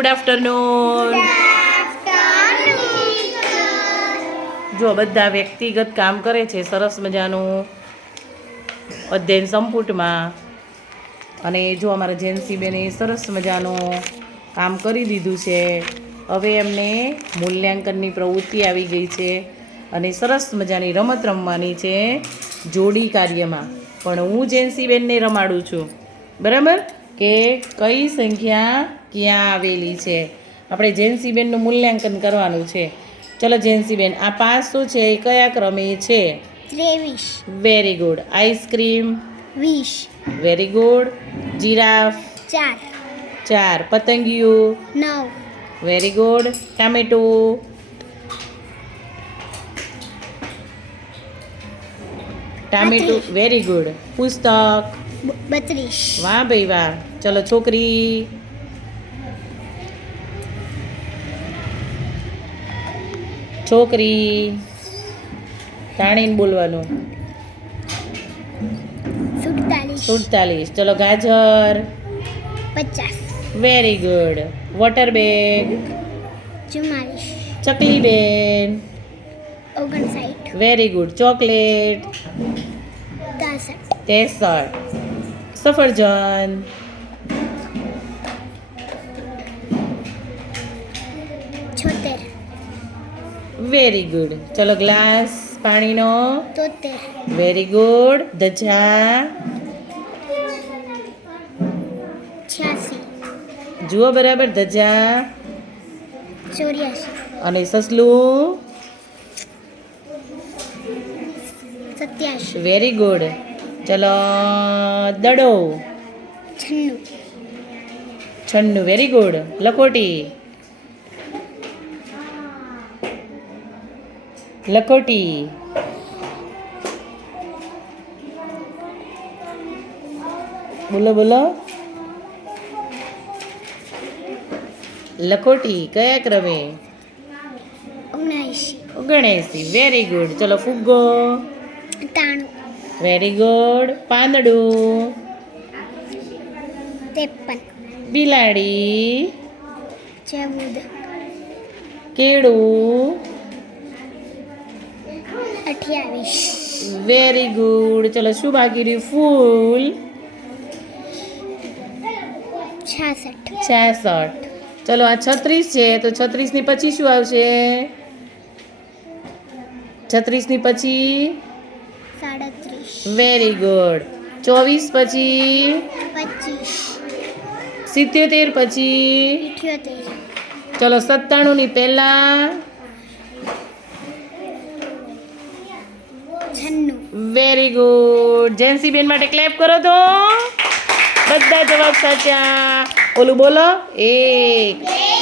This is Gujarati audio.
Good afternoon. જો બધા વ્યક્તિગત કામ કરે છે સરસ મજાનું અધ્યયન સંપુટમાં. અને જો અમારા જેન્સીબેને સરસ મજાનું કામ કરી દીધું છે. હવે એમને મૂલ્યાંકનની પ્રવૃત્તિ આવી ગઈ છે અને સરસ મજાની રમત રમવાની છે જોડી કાર્યમાં. પણ હું જેન્સીબેનને રમાડું છું, બરાબર, કે કઈ સંખ્યા ક્યાં આવેલી છે. આપણે જેન્સીબેનનું મૂલ્યાંકન કરવાનું છે. ચલો જેન્સીબેન, આ 5 શું છે, એ કયા ક્રમે છે? 23. Very good. Ice cream? 20. Very good. Giraffe? 4. 4. પતંગિયું? 9. Very good. ટામેટું? ટામેટું, વેરી ગુડ. પુસ્તક? 32. વાહ ભાઈ વાહ. ચલો છોકરી? છોકરી તાણીને બોલવાનું. 47. 47. ચલો ગાજર? 50. Very good. Water bag? 44. ચકલી બેન? 59. Very good. ચોકલેટ? 63. સફરજન? 76. Very good. ચલો ગ્લાસ પાણીનો? 73. Very good. ધજા? 86. જુઓ બરાબર, ધજા. 84. અને સસલું? 87. Very good. ચલો દડો? 96. 96. Very good. લખોટી? લખોટી? બોલો બોલો. લખોટી કયા ક્રમે? 79. 79. Very good. ચલો ફુગ્ગો? 93. Very good. પાંદડું? 53. બિલાડી? 14. કેળું? 28. Very good. ચલો શું બાકી રહ્યું? ફૂલ? 66. 66. ચલો આ 36 છે, તો 36 ની પછી શું આવશે? 36 ની પછી? 37. Very good. 24 પછી? 25. 77 પછી? 78. ચલો 97 ની પહેલા? 96. Very good. જેન્સી બેન માટે ક્લેપ કરો તો. બધા જવાબ સાચા. ઓલું બોલો. 1